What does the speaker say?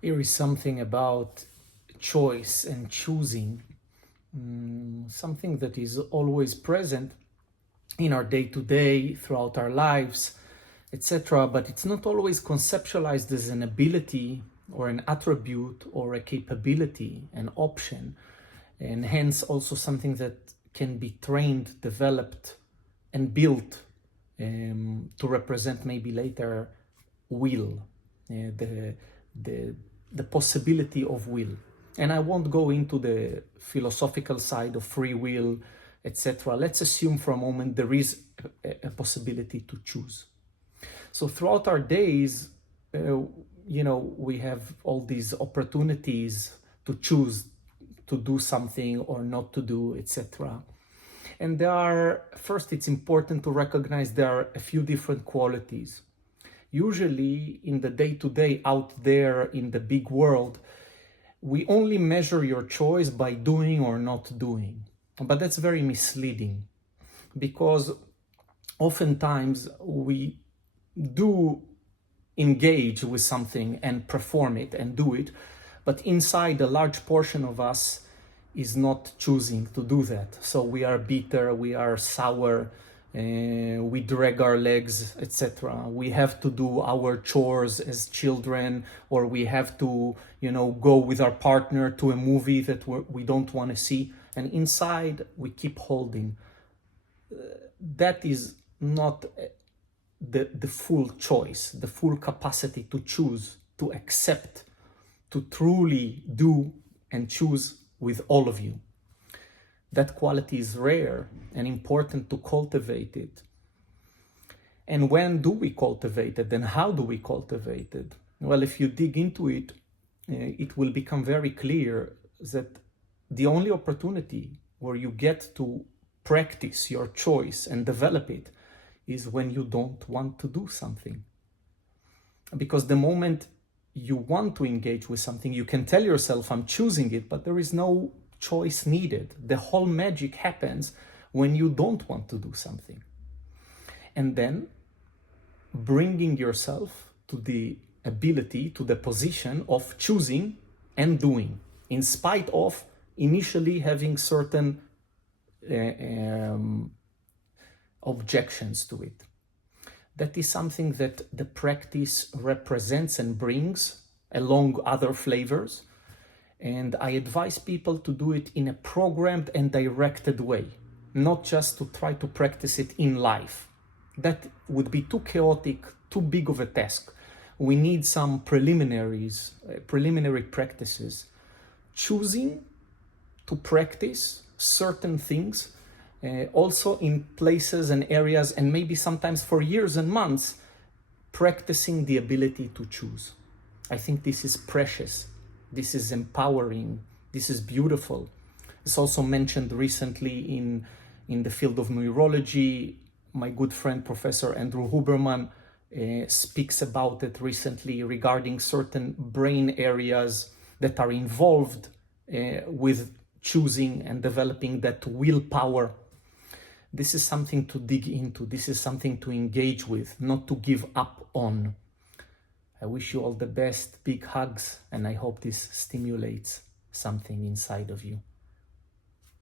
Here is something about choice and choosing, something that is always present in our day-to-day, throughout our lives, etc. But it's not always conceptualized as an ability or an attribute or a capability, an option, and hence also something that can be trained, developed, and built to represent maybe later will, the possibility of will. And I won't go into the philosophical side of free will, etc. Let's assume for a moment there is a possibility to choose. So throughout our days, we have all these opportunities to choose to do something or not to do, etc. And first, it's important to recognize there are a few different qualities. Usually in the day-to-day out there in the big world, we only measure your choice by doing or not doing. But that's very misleading, because oftentimes we do engage with something and perform it and do it, but inside a large portion of us is not choosing to do that. So we are bitter, we are sour, we drag our legs, etc. We have to do our chores as children, or we have to, go with our partner to a movie that we don't want to see. And inside we keep holding. That is not the full choice, the full capacity to choose, to accept, to truly do and choose with all of you. That quality is rare and important to cultivate it. And when do we cultivate it, and how do we cultivate it? Well, if you dig into it, it will become very clear that the only opportunity where you get to practice your choice and develop it is when you don't want to do something. Because the moment you want to engage with something, you can tell yourself, I'm choosing it, but there is no choice needed. The whole magic happens when you don't want to do something. And then bringing yourself to the ability, to the position of choosing and doing, in spite of initially having certain objections to it. That is something that the practice represents and brings along other flavors. And I advise people to do it in a programmed and directed way, not just to try to practice it in life. That would be too chaotic, too big of a task. We need some preliminary practices. Choosing to practice certain things, also in places and areas, and maybe sometimes for years and months, practicing the ability to choose. I think this is precious. This is empowering. This is beautiful. It's also mentioned recently in the field of neurology. My good friend, Professor Andrew Huberman, speaks about it recently regarding certain brain areas that are involved with choosing and developing that willpower. This is something to dig into. This is something to engage with, not to give up on. I wish you all the best, big hugs, and I hope this stimulates something inside of you.